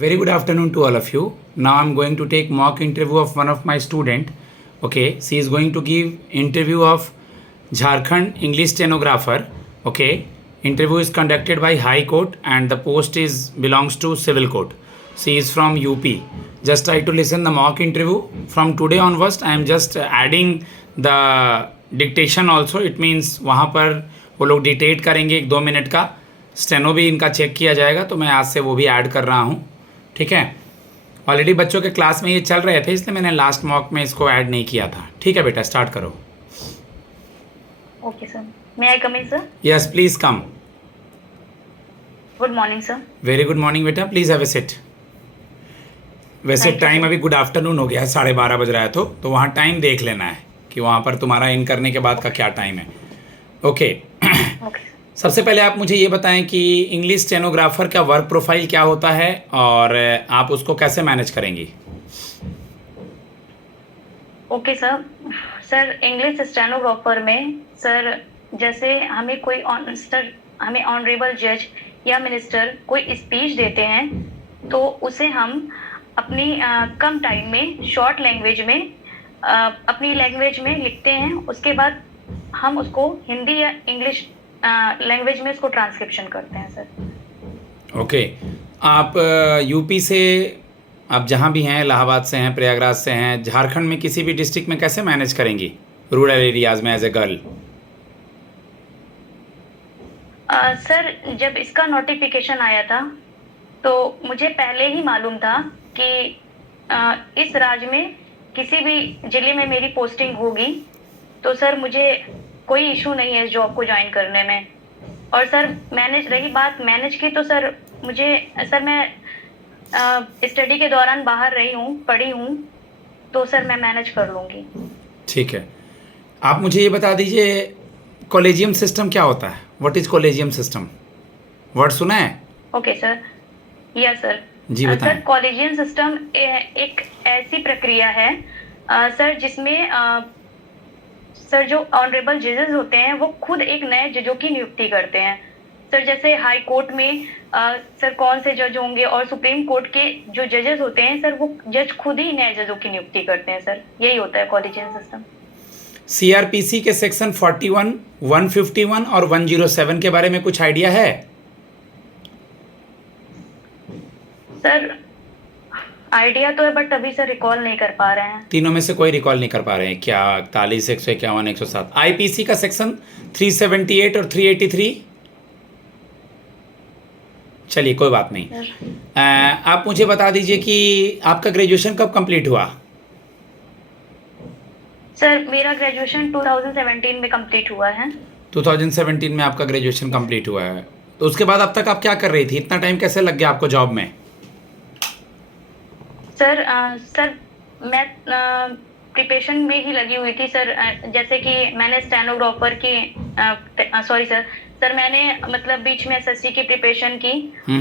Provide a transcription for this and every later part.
Very good afternoon to all of you. Now I'm going to take mock interview of one of my student. Okay, she is going to give interview of Jharkhand English stenographer. Okay, interview is conducted by High Court and the post is belongs to Civil Court. She is from UP. Just try to listen the mock interview. From today onwards, I am just adding the dictation also. It means वहाँ पर वो लोग डिटेट करेंगे 1-2 minute का. Steno भी इनका check किया जाएगा, तो मैं आज से वो भी ऐड कर रहा हूँ. ठीक है, ऑलरेडी बच्चों के क्लास में ये चल रहे थे, इसलिए मैंने लास्ट मॉक में इसको ऐड नहीं किया था. ठीक है बेटा, स्टार्ट करो. Okay sir, may I come in sir? Yes please come. Good morning sir. Very good morning बेटा, प्लीज हैव ए सिट. वैसे Thank you, टाइम sir. अभी गुड आफ्टरनून हो गया है, 12:30 बज रहा है, तो वहाँ टाइम देख लेना है कि वहाँ पर तुम्हारा इन करने के बाद का क्या टाइम है. ओके. ओके सबसे पहले आप मुझे ये बताएं कि इंग्लिश स्टेनोग्राफर का वर्क प्रोफाइल क्या होता है और आप उसको कैसे मैनेज करेंगी. Okay sir. Sir English stenographer में सर जैसे हमें कोई हमें ऑनरेबल जज या मिनिस्टर कोई स्पीच देते हैं, तो उसे हम अपनी कम टाइम में शॉर्ट लैंग्वेज में अपनी लैंग्वेज में लिखते हैं. उसके बाद हम उसको हिंदी या इंग्लिश लैंग्वेज में उसको ट्रांसक्रिप्शन करते हैं सर. ओके. आप यूपी से, आप जहाँ भी हैं, इलाहाबाद से हैं, प्रयागराज से हैं, झारखंड में किसी भी डिस्ट्रिक्ट में कैसे मैनेज करेंगी रूरल एरियाज़ में एज ए गर्ल. सर जब इसका नोटिफिकेशन आया था तो मुझे पहले ही मालूम था कि इस राज्य में किसी भी जिले में मेरी पोस्टिंग होगी, तो सर मुझे कोई इशू नहीं है इस जॉब को ज्वाइन करने में. और सर रही बात मैनेज की, तो सर मैं स्टडी के दौरान बाहर रही हूँ, पढ़ी हूँ, तो सर मैं मैनेज कर लूँगी. ठीक है. आप मुझे ये बता दीजिए कॉलेजियम सिस्टम क्या होता है. What is collegium system, word सुना है? Okay sir. Yes sir. जी बताएं. सर कॉलेजियन सिस्टम एक ऐसी प्रक्रिया है सर जिसमें सर जो ऑनरेबल जजेस होते हैं वो खुद एक नए जजों की नियुक्ति करते हैं. सर जैसे हाई कोर्ट में सर कौन से जज होंगे और सुप्रीम कोर्ट के जो जजेस होते हैं सर वो जज खुद ही नए जजों की नियुक्ति करते हैं. सर यही होता है कॉलेजियन सिस्टम. सीआरपीसी के सेक्शन 41, 151 और 107 के बारे में कुछ आइडिया है? सर आइडिया तो है बट अभी सर रिकॉल नहीं कर पा रहे हैं. तीनों में से कोई रिकॉल नहीं कर पा रहे हैं क्या? 41, 151, 107. आईपीसी का सेक्शन 378 और 383. चलिए कोई बात नहीं. आप मुझे बता दीजिए कि आपका ग्रेजुएशन कब कंप्लीट हुआ? सर मेरा ग्रेजुएशन 2017 में कंप्लीट हुआ है. 2017 में आपका ग्रेजुएशन कंप्लीट हुआ है, तो उसके बाद अब तक आप क्या कर रही थी? इतना टाइम कैसे लग गया आपको जॉब में? सर मैं प्रिपरेशन में ही लगी हुई थी सर. जैसे कि मैंने स्टेनोग्राफर की सर मैंने मतलब बीच में एसएससी की प्रिपरेशन की,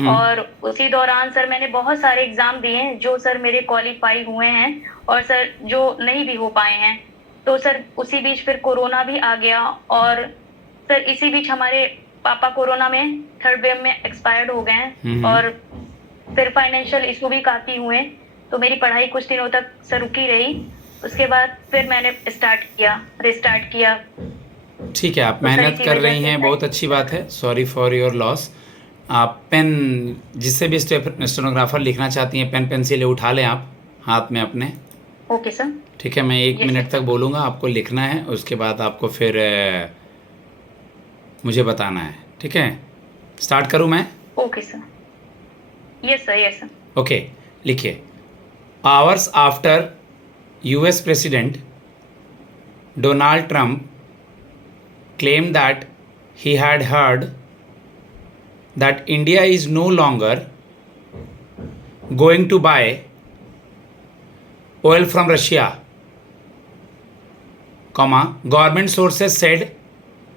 और उसी दौरान सर मैंने बहुत सारे एग्जाम दिए हैं जो सर मेरे क्वालिफाई हुए हैं और सर जो नहीं भी हो पाए हैं. तो सर उसी बीच फिर कोरोना भी आ गया, और सर इसी बीच हमारे पापा कोरोना में 3rd वेव में एक्सपायर्ड हो गए हैं, और फिर फाइनेंशियल इशू भी काफ़ी हुए, तो मेरी पढ़ाई कुछ दिनों तक सर रुकी रही. उसके बाद फिर मैंने रिस्टार्ट किया. ठीक है, आप मेहनत कर रही हैं, बहुत अच्छी बात है. Sorry for your loss. आप पेन, जिससे भी स्टेनोग्राफर लिखना चाहती हैं, पेन पेंसिल उठा लें आप हाथ में अपने. Okay sir. ठीक है, मैं 1 मिनट तक बोलूँगा, आपको लिखना है, उसके बाद आपको फिर मुझे बताना है. ठीक है, स्टार्ट करूँ मैं? Okay sir. Yes sir. Okay, लिखिए. Hours after US President Donald Trump claimed that he had heard that India is no longer going to buy oil from Russia, government sources said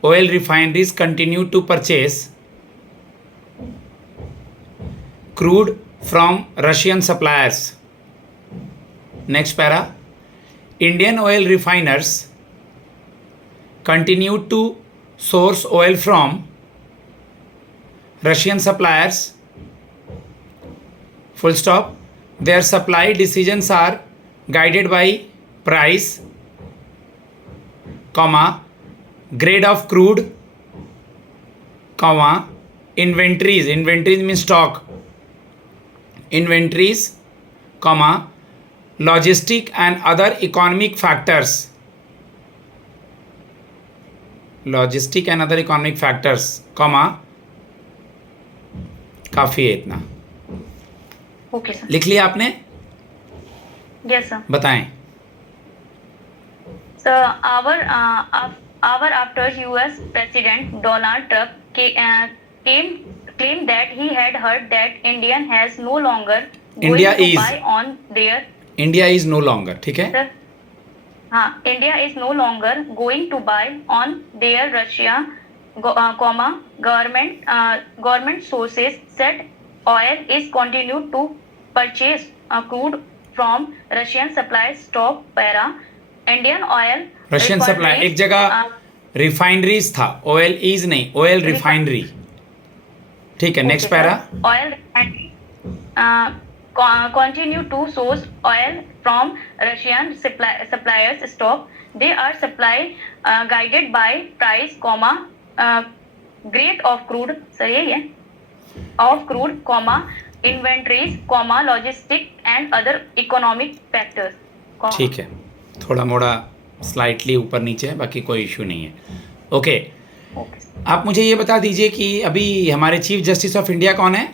oil refineries continue to purchase crude from Russian suppliers. Next para. Indian oil refiners continue to source oil from Russian suppliers full stop. Their supply decisions are guided by price, comma, grade of crude, comma, inventories means stock, inventories, comma, logistic and other economic factors, comma, काफ़ी है इतना. Okay sir. लिख लिया आपने? Yes sir. बताएं. So hour after U.S. President Donald Trump claimed that he had heard that India has no longer India going to is. buy on their. India is no longer. ठीक है. Sir, हाँ, India is no longer going to buy on their Russia, comma, government sources said oil is continued to purchase crude from Russian supply stock para Indian oil. Russian supply एक जगह refineries था, oil is नहीं, oil refinery. ठीक है. Next para. Oil refinery continue to source oil from Russian suppliers stock. They are supply guided by price, comma, grade of crude. Sir यही है. Of crude, comma, inventories, comma, logistic and other economic factors. ठीक है. थोड़ा मोड़ा slightly ऊपर नीचे है, बाकी कोई इशू नहीं है. ओके. आप मुझे ये बता दीजिए कि अभी हमारे चीफ जस्टिस ऑफ इंडिया कौन है?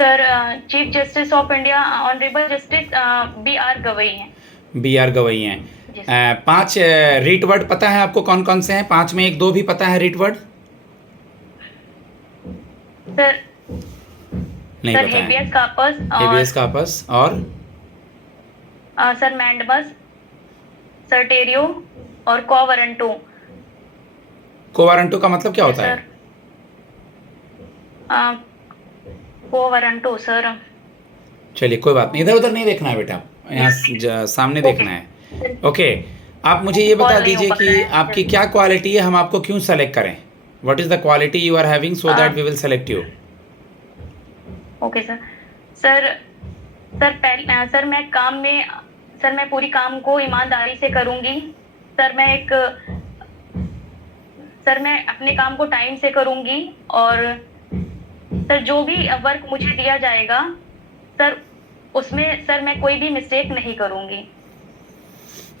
Sir chief justice of India honourable justice B.R. Gavai हैं. B.R. गवई हैं. 5 रीट वर्ड पता है आपको कौन कौन से हैं? 5 में 1-2 भी पता है रीट वर्ड? सर नहीं सर पता है. हेबियस कार्पस हेबियस कार्पस और सर मैंडमस, सर्टेरियो और कोवारंटो. कोवारंटो का मतलब क्या होता है? कोवारंटो सर. चलिए कोई बात नहीं, इधर उधर नहीं देखना है बेटा, यहाँ सामने देखना है. ओके. आप मुझे ये बता दीजिए कि आपकी क्या क्वालिटी है, हम आपको क्यों सेलेक्ट करें? What is the quality you are having so that we will select you. Okay sir. Sir मैं पूरी काम को ईमानदारी से करूंगी. सर मैं अपने काम को टाइम से करूंगी और सर जो भी वर्क मुझे दिया जाएगा सर उसमें सर मैं कोई भी मिस्टेक नहीं करूंगी.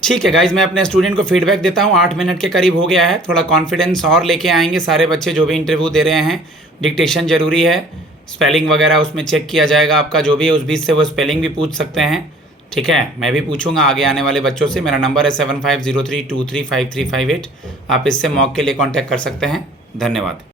ठीक है गाइज, मैं अपने स्टूडेंट को फीडबैक देता हूँ. 8 मिनट के करीब हो गया है. थोड़ा कॉन्फिडेंस और लेके आएंगे सारे बच्चे जो भी इंटरव्यू दे रहे हैं. डिक्टेशन जरूरी है, स्पेलिंग वगैरह उसमें चेक किया जाएगा आपका जो भी है. उस बीच से वो स्पेलिंग भी पूछ सकते हैं. ठीक है. मैं भी पूछूंगा आगे आने वाले बच्चों से. मेरा नंबर है 7503235358. आप इससे मॉक के लिए कांटेक्ट कर सकते हैं. धन्यवाद.